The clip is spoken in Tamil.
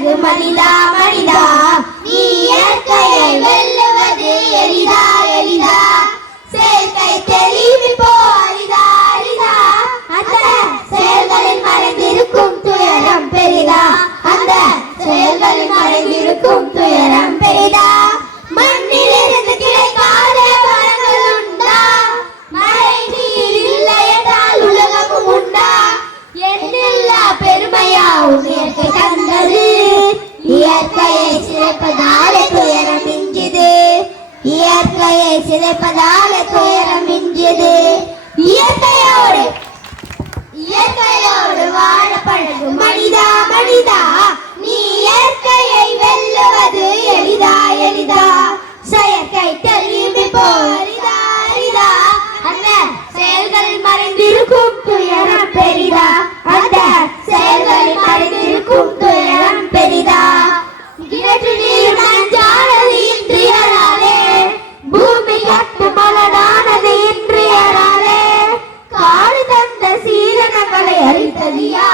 அழகு மனிதா மனிதா. நீ இயற்கையை வெல்லுவது எளிதா எளிதா. சேர்க்கை தெரிவிப்போ அரிதா அரிதா. அந்த செயல்களில் மறைந்திருக்கும் துயரம் பெரிதா. அந்த செயல்களில் மறைந்திருக்கும் യേശുവേ പതാകത്തുയരം día.